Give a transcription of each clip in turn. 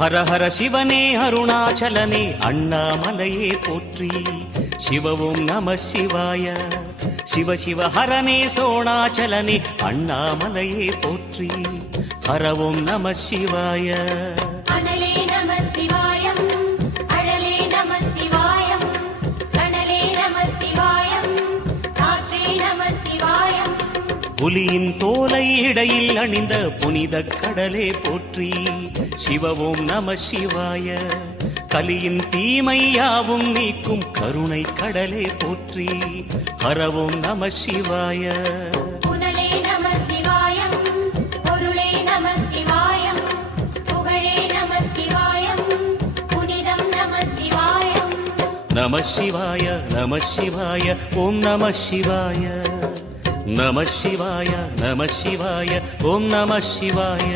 ஹர ஹர சிவனே அருணாச்சலனே அண்ணாமலையே போற்றி. சிவவும் நம சிவாய. சிவ சிவ ஹரனே சோணாச்சலனே அண்ணாமலையே போற்றி. ஹரவும் நம சிவாய. அனலே நம சிவாயம், அழலே நம சிவாயம், கனலே நம சிவாயம், காற்றே நம சிவாயம். புலியின் தோலை இடையில் அணிந்த புனித கடலே போற்றி. சிவவும் நம சிவாய. கலியின் தீமையாவும் நீக்கும் கருணை கடலே போற்றி. ஹரவும் நம சிவாய. புனலே நம சிவாயம், பொருளே நம சிவாயம், புகழே நம சிவாயம், புனிதம் நம சிவாயம். நம சிவாய நம சிவாய ஓம் நம சிவாய. நம சிவாய நம சிவாய ஓம் நம சிவாய.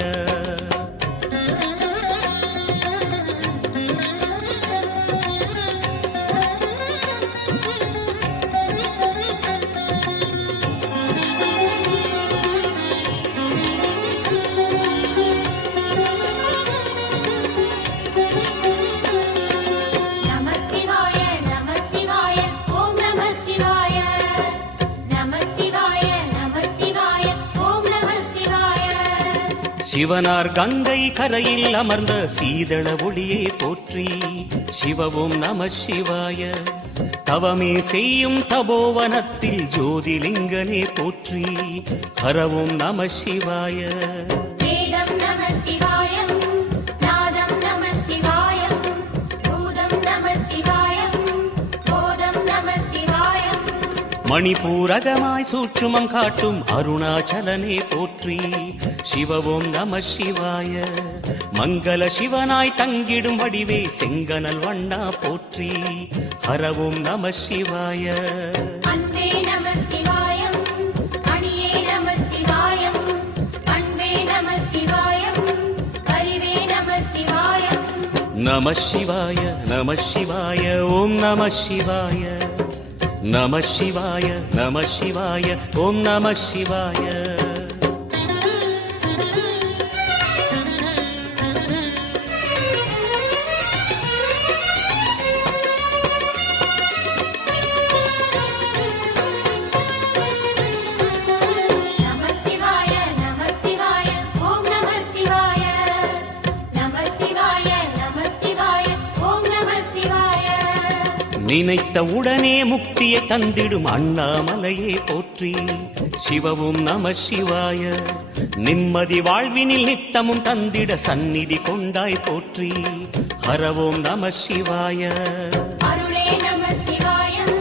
சிவனார் கங்கை கரையில் அமர்ந்த சீதள ஒளியே போற்றி. சிவவும் நம சிவாய. தவமே செய்யும் தபோவனத்தில் ஜோதிலிங்கனே போற்றி. ஹரவும் நம சிவாய. வேதம் நம சிவாயம், நாதம் நம சிவாயம், பூதம் நம சிவாயம், போதம் நம சிவாயம். மணிபூரகமாய் சூட்சுமம் காட்டும் அருணாச்சலனே போற்றி. சிவவும் நம சிவாய. மங்கள சிவனாய் தங்கிடும் வடிவே செங்கனல் வண்ணா போற்றி. ஹரவும் நம சிவாய. அன்பே நம சிவாயம், அணியே நம சிவாயம், அன்பே நம சிவாயம், அறிவே நம சிவாயம். நம சிவாய நம சிவாய ஓம் நம சிவாய. நம சிவாய நம சிவாய ஓம் நம சிவாய. நினைத்த உடனே முக்தியை தந்திடும் அண்ணாமலையே போற்றி. சிவவும் நம சிவாய. நிம்மதி வாழ்வினில் நித்தமும் தந்திட சந்நிதி கொண்டாய் போற்றி. ஹரவோம் நம சிவாய. அருளே நம சிவாயம்,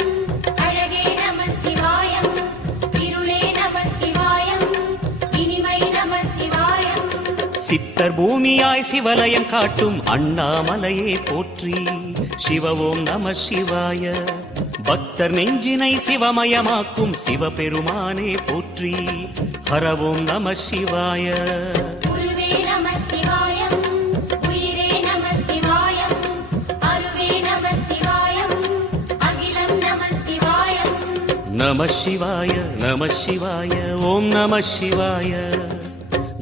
அழகே நம சிவாயம், இருளே நம சிவாயம், இனிமை நம சிவாயம். சித்தர் பூமியாய் சிவலயம் காட்டும் அண்ணாமலையே போற்றி. சிவவோம் நம சிவாய. பக்தர் நெஞ்சினை சிவமயமாக்கும் சிவபெருமானே போற்றி. ஹரவோம் நம சிவாய. குருவே நம சிவாயம், உயிரே நம சிவாயம், அருவே நம சிவாயம், அகிலம் நம சிவாயம். நம சிவாய நம சிவாய ஓம் நம சிவாய.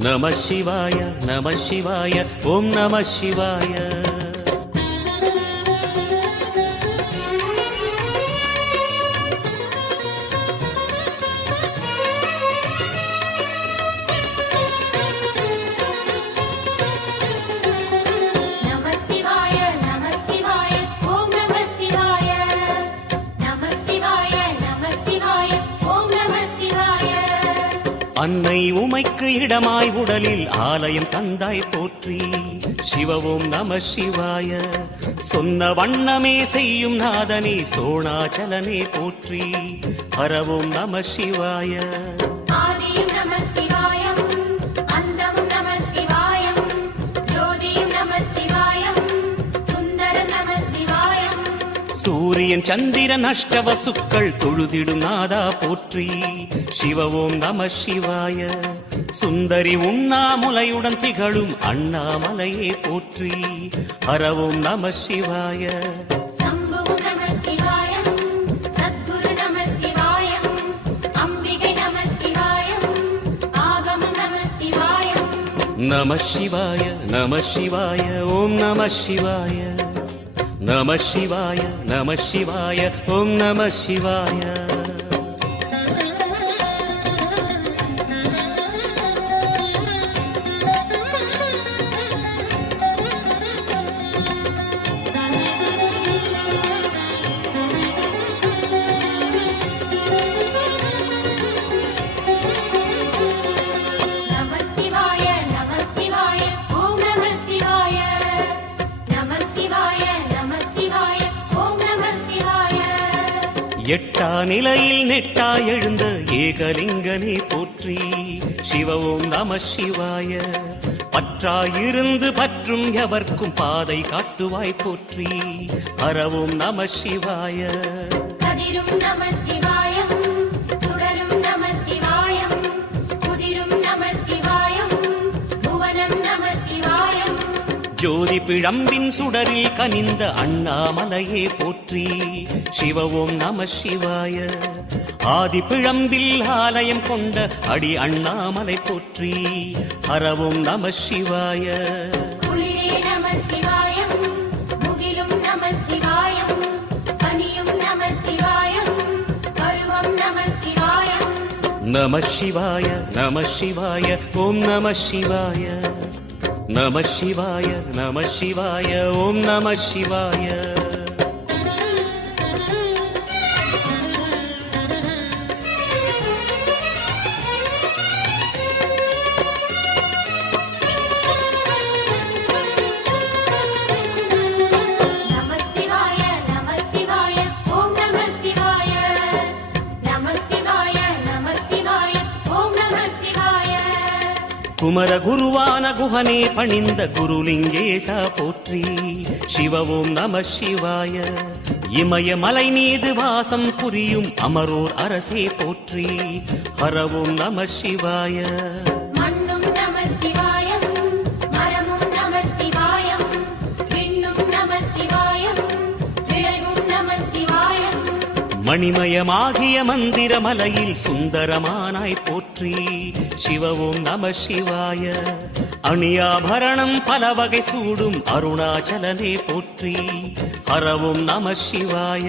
நம சிவாய நம சிவாய ஓம் நம சிவாய. அன்னை உமைக்கு இடமாய் உடலில் ஆலயம் தந்தாய் போற்றி. சிவவோம் நம சிவாய. சொன்ன வண்ணமே செய்யும் நாதனே சோணாச்சலனே போற்றி. ஹரவோம் நம சிவாய. ஆதியும் நம சிவாயம், அந்தமும் நம சிவாயம், ஜோதியும் நம சிவாயம், சுந்தரம் நம சிவாயம். சூரியன் சந்திரன் அஷ்டவசுக்கள் தொழுதிடும் நாதா போற்றி. சிவவோம் நம சிவாய. சுந்தரி உண்ணாமுலையுடன் திகழும் அண்ணாமலையே போற்றி. ஹரவோம் நம சிவாய. சம்புவும் நம சிவாயம், சத்குரு நம சிவாயம், அம்பிகை நம சிவாயம், ஆகமம் நம சிவாயம். நம சிவாய நம சிவாய ஓம் நம சிவாய நம சிவாய நம சிவாய ஓம் நம சிவாய நம சிவாய நம சிவாய ஓம் நம சிவாய நம சிவாய நம சிவாய ஓம் நம சிவாய எட்டா நிலையில் நெட்டா எழுந்த ஏகலிங்கனே போற்றி சிவ ஓம் நம சிவாய பற்றாயிருந்து பற்றும் எவர்க்கும் பாதை காட்டுவாய் போற்றி ஹரவோம் நம சிவாய கதிரும் நம சிவாயம் சுடரும் நம சிவாயம் குதிரும் நம சிவாயம் புவனம் நம சிவாயம் ஜோதி பிழம்பின் சுடரில் கனிந்த அண்ணாமலையே போற்றி சிவ ஓம் நம சிவாய ஆதி பிழம்பில் ஆலயம் கொண்ட அடி அண்ணாமலை போற்றி ஹரவோம் நம சிவாய குளிரே நம சிவாயம் முகிலும் நம சிவாயம் பனியும் நம சிவாயம் பருவம் நம சிவாயம் நம சிவாய நம சிவாய ஓம் நம சிவாய நம சிவாய நம சிவாய ஓம் நம சிவாய நம சிவாய நம சிவாய ஓம் நம சிவாய நம சிவாய நம சிவாய ஓம் நம சிவாய குமர குருவான குஹனே பணிந்த குருலிங்கேசா போற்றி சிவ ஓம் நம சிவாய இமய மலை மீது வாசம் புரியும் அமரோர் அரசே போற்றி ஹரவோம் நம சிவாய மண்ணும் நம சிவாயம் மரமும் நம சிவாயம் விண்ணும் நம சிவாயம் விளைவும் நம சிவாயம் மணிமயமாகிய மந்திர மலையில் சுந்தரமானாய் போற்றி சிவ ஓம் நம சிவாய அணியாபரணம் பல வகை சூடும் அருணாச்சலனே போற்றி ஹரவோம் நம சிவாய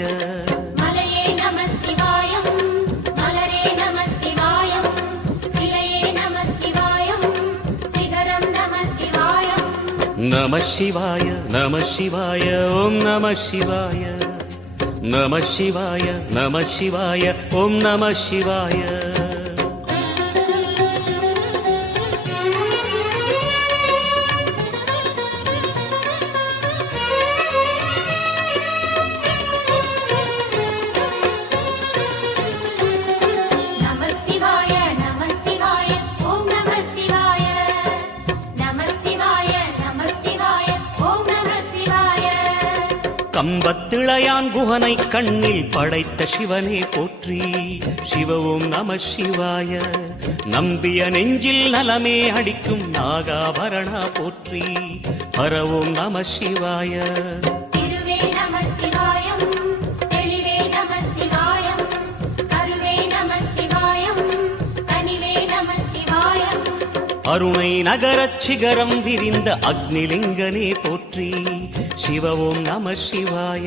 மலையே நம சிவாயம் மலரே நம சிவாயம் சிலையே நம சிவாயம் சிகரம் நம சிவாயம் நம சிவாய நம சிவாய ஓம் நம சிவாய நம சிவாய நம சிவாய ஓம் நம சிவாய நம சிவாய நம சிவாய ஓம் நம சிவாய நம சிவாய நம சிவாய ஓம் நம சிவாய கம்பத்திளையான் குஹனை கண்ணில் படைத்த சிவனே போற்றி சிவ ஓம் நம சிவாய நம்பிய நெஞ்சில் நலமே அளிக்கும் நாகாபரணா போற்றி ஹரவோம் நம சிவாய திருவே நம சிவாயம் தெளிவே நம சிவாயம் கருவே நம சிவாயம் கனிவே நம சிவாயம் அருணை நகரச் சிகரம் விரிந்த அக்னிலிங்கனே போற்றி சிவ ஓம் நம சிவாய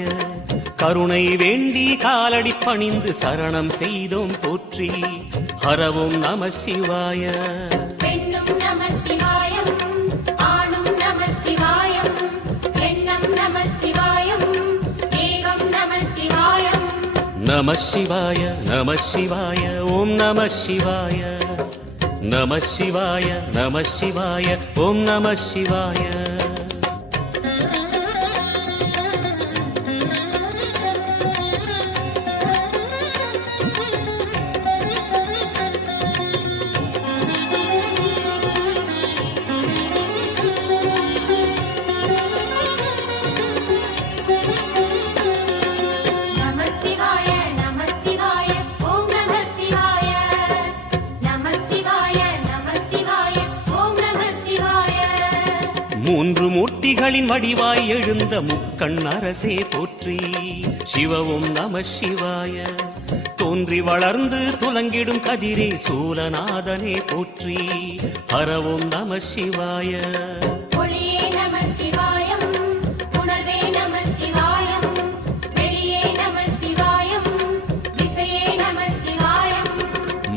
கருணை வேண்டி காலடி பணிந்து சரணம் செய்தோம் போற்றி ஹரவோம் நம சிவாய பெண்ணும் நம சிவாயம் ஆணும் நம சிவாயம் எண்ணம் நம சிவாயம் ஏகம் நம சிவாயம் நம சிவாய நம சிவாய ஓம் நம சிவாய நம சிவாய நம சிவாய ஓம் நம சிவாய நம சிவாய நம சிவாய ஓம் நம சிவாய நம சிவாய நம சிவாய ஓம் நம சிவாய மூன்று மூர்த்திகளின் வடிவாய் எழுந்த முக்கண் அரசே போற்றி சிவ ஓம் நம சிவாய தோன்றி வளர்ந்து துலங்கிடும் கதிரே சூலநாதனே போற்றி. ஹரவோம் நம சிவாய. ஒளியே நம சிவாயம், உணர்வே நம சிவாயம், வெளியே நம சிவாயம், திசையே நம சிவாயம்.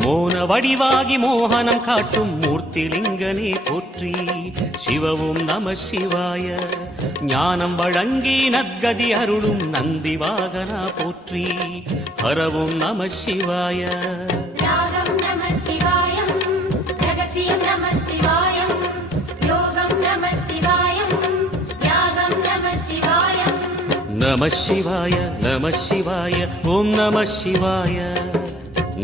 மோன வடிவாகி மோகனம் காட்டும் மூர்த்திலிங்கனே போற்றி. சிவவும் நம சிவாய. ஞானம் வழங்கி நற்கதி அருளும் நந்தி வாகனா போற்றி. ஹரவும் நம சிவாய. ராகம் நம சிவாயம், ரகசியம் நம சிவாயம், யோகம் நம சிவாயம், யாகம் நம சிவாயம். நம சிவாய நம சிவாய ஓம் நம சிவாய.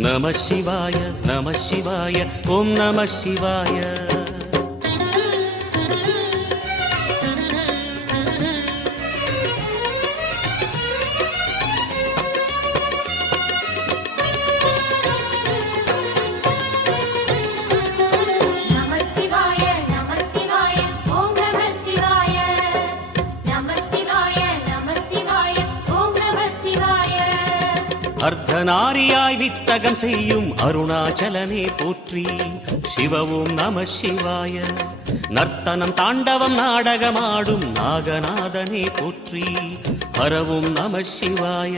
நம சிவாய நம சிவாய ஓம் நம சிவாய. நம சிவாய நம சிவாய ஓம் நம சிவாய. நம சிவாய நம சிவாய ஓம் நம சிவாய. அர்த்தநாரியாய் வித்தகம் செய்யும் அருணாச்சலனே போற்றி. சிவவும் நம சிவாய. நர்த்தனம் தாண்டவம் நாடகமாடும் நாகநாதனே போற்றி. ஹரவும் நம சிவாய.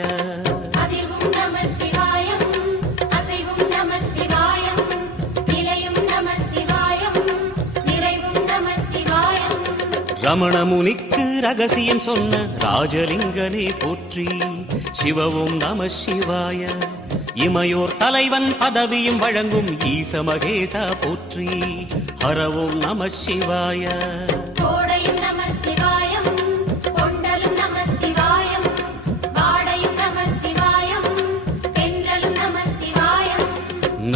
அதிர்வும் நம சிவாயம், அசைவும் நம சிவாயம், நிலையும் நம சிவாயம், நிறைவும் நம சிவாயம். ரமண முனிக்கு ரகசியம் சொன்ன ராஜலிங்கனே போற்றி. சிவவும் நம சிவாய. இமையோர் தலைவன் பதவியும் வழங்கும் ஈச மகேசா போற்றி. ஹரவும் நம சிவாய. கோடையும் நம சிவாயம், கொண்டலும் நம சிவாயம், வாடையும் நம சிவாயம், தென்றலும் நம சிவாயம்.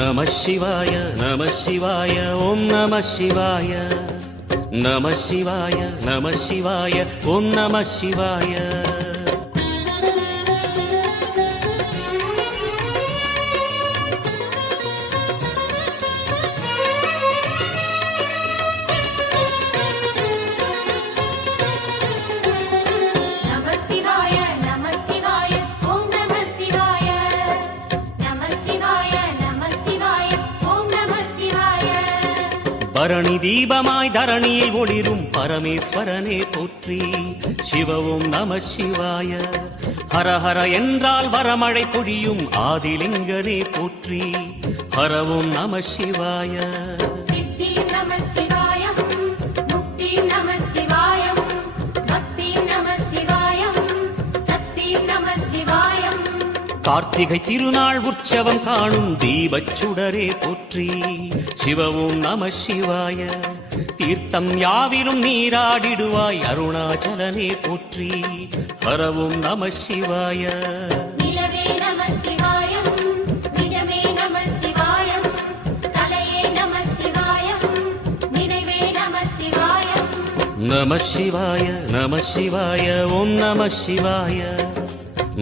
நம சிவாய நம சிவாய ஓம் நம சிவாய. நம சிவாய நம சிவாய ஓம் நம சிவாய. நம சிவாய நம சிவாய ஓம் நம சிவாய. நம சிவாய நம சிவாய ஓம் நம சிவாய. பரணி தீபமாய் தரணியில் ஒளிரும் பரமேஸ்வரனே போற்றி. சிவவும் நம சிவாய. ஹரஹர என்றால் வரமழை பொழியும் ஆதிலிங்கனே போற்றி. ஹரவும் நம சிவாய. சித்தியும் நம சிவாயம், முக்தியும் நம சிவாயம், பக்தியும் நம சிவாயம், சக்தியும் நம சிவாயம். கார்த்திகை திருநாள் உற்சவம் காணும் தீபச் சுடரே போற்றி. சிவவும் நம சிவாய. தீர்த்தம் யாவிலும் நீராடிடுவாய் அருணாச்சலனே போற்றி. ஹரவும் நம சிவாய. நிலவே நம சிவாயம், நிஜமே நம சிவாயம், கலையே நம சிவாயம், நினைவே நம சிவாயம். நம சிவாய நம சிவாய ஓம் நம சிவாய.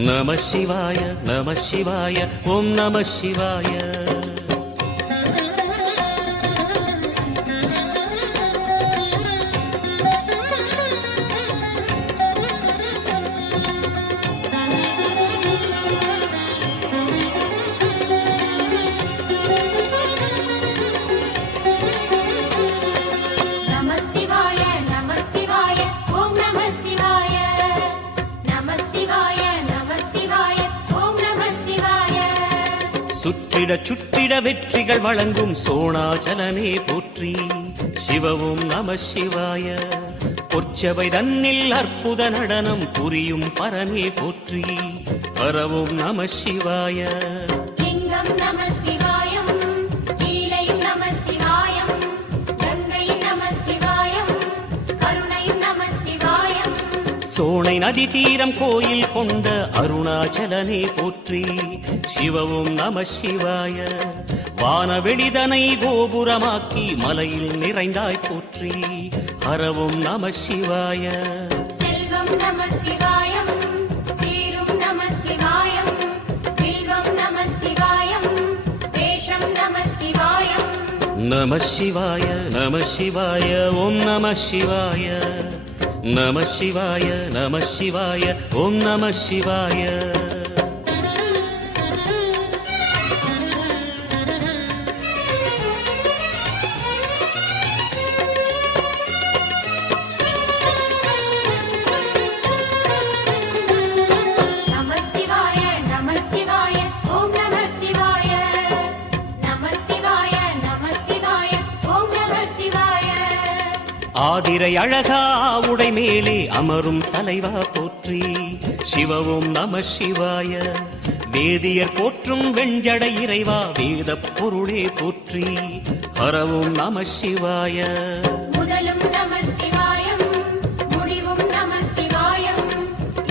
நம சிவாய நம சிவாய ஓம் நம சிவாய. நம சிவாய நம சிவாய ஓம் நம சிவாய. நம சிவாய நம சிவாய ஓம் நம சிவாய. சுற்றிட சுற்றிட வெற்றிகள் வழங்கும் சோணாச்சலனே போற்றி. சிவவும் நம சிவாய. பொற்சபை தன்னில் அற்புத நடனம் புரியும் பரமே போற்றி. ஹரவும் நம சிவாய. லிங்கம் நம சிவாயம், லீலையும் நம சிவாயம், கங்கையும் நம சிவாயம், கருணையும் நம சிவாயம். சோனை நதி தீரம் கோயில் கொண்ட அருணாச்சலனே போற்றி. சிவவும் நம சிவாய. வானவெளிதனை கோபுரமாக்கி மலையில் நிறைந்தாய் போற்றி. ஹரவும் நம சிவாய. செல்வம் நம சிவாயம், சீரும் நம சிவாயம், வில்வம் நம சிவாயம், வேஷம் நம சிவாயம். நம சிவாய நம சிவாய ஓம் நம சிவாய. நம சிவாய நம சிவாய ஓம் நம சிவாய. ஆதிரை அழகா உடை மேலே அமரும் தலைவா போற்றி. சிவவும் நம சிவாய. வேதியர் போற்றும் வெண்ஜடை இறைவா வேதப் பொருளே போற்றி. ஹரவும் நம சிவாய. முதலும் நம சிவாயம், முடிவும் நம சிவாயம்,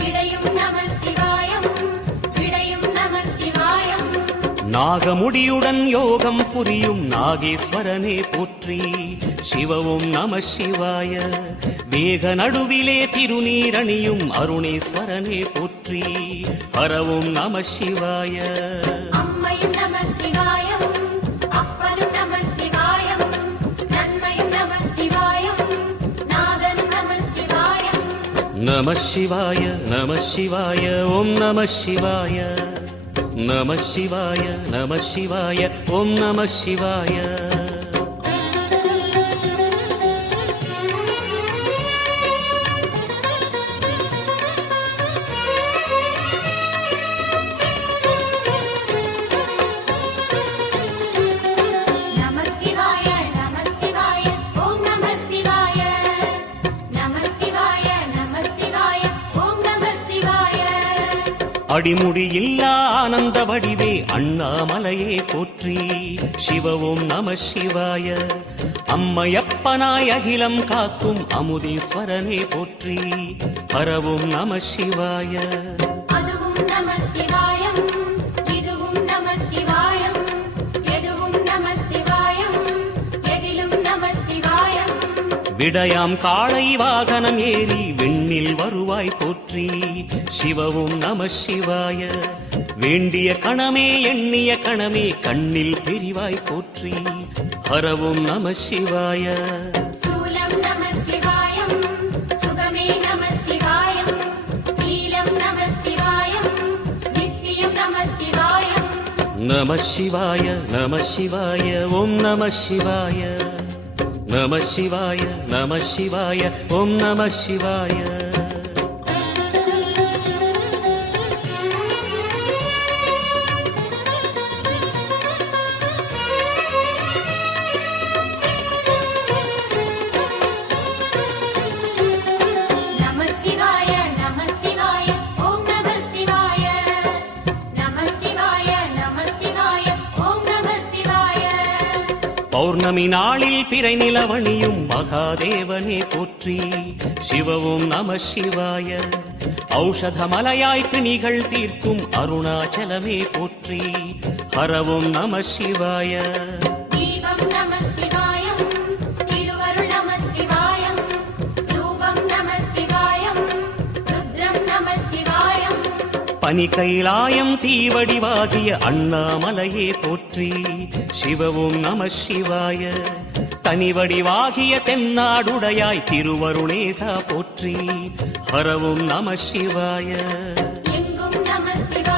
இடையும் நம சிவாயம், விடையும் நம சிவாயம். நாகமுடியுடன் யோகம் புரியும் நாகேஸ்வரனே போற்றி. சிவவும் நம சிவாய. வேக நடுவிலே திருநீரணியும் அருணேஸ்வரனே போற்றி. ஹரவும் நம சிவாய. அம்மையும் நம சிவாயம், அப்பனும் நம சிவாயம், நன்மையும் நம சிவாயம், நாதனும் நம சிவாயம். நம சிவாய நம சிவாய ஓம் நம சிவாய. நம சிவாய நம சிவாய ஓம் நம சிவாய. நம சிவாய நம சிவாய ஓம் நம சிவாய. நம சிவாய நம சிவாய ஓம் நம சிவாய. அடிமுடியில்லா ஆனந்த வடிவே அண்ணாமலையே போற்றி. சிவவும் நம சிவாய. அம்மையப்பனாய் அகிலம் காக்கும் அமுதீஸ்வரனே போற்றி. ஹரவும் நம சிவாய. அதுவும் நம சிவாயம், இதுவும் நம சிவாயம், எதுவும் நம சிவாயம், எதிலும் நம சிவாயம். விடயாம் காளை வாகனம் ஏறி விண்ணில் வருவாய் போற்றி. சிவவும் நம சிவாய. வேண்டிய கணமே எண்ணிய கணமே கண்ணில் தெரிவாய் போற்றி. ஹரவும் நம சிவாய. சூலம் நம சிவாயம், சுகமே நம சிவாயம், நீலம் நம சிவாயம், நித்தியம் நம சிவாயம். நம சிவாய நம சிவாய ஓம் நம சிவாய. நம சிவாய நம சிவாய ஓம் நம சிவாய. நம சிவாய நம சிவாய ஓம் நம சிவாய. நம சிவாய நம சிவாய ஓம் நம சிவாய. பௌர்ணமி நாளில் பிறை நிலவணியும் மகாதேவனே போற்றி. சிவவும் நம சிவாய. ஔஷதமலையாய் பிணிகள் தீர்க்கும் அருணாச்சலமே போற்றி. ஹரவும் நம சிவாய. தீபம் நம சிவாயம், திருவருள் நம சிவாயம், ரூபம் நம சிவாயம், ருத்ரம் நம சிவாயம். பனி கைலாயம் தீவடிவாகிய அண்ணாமலையே போற்றி. சிவவும் நம சிவாய. தனிவடிவாகிய தென்னாடுடையாய் திருவருணேசா போற்றி. ஹரவும் நம சிவாய. எங்கும் நம சிவாயம்,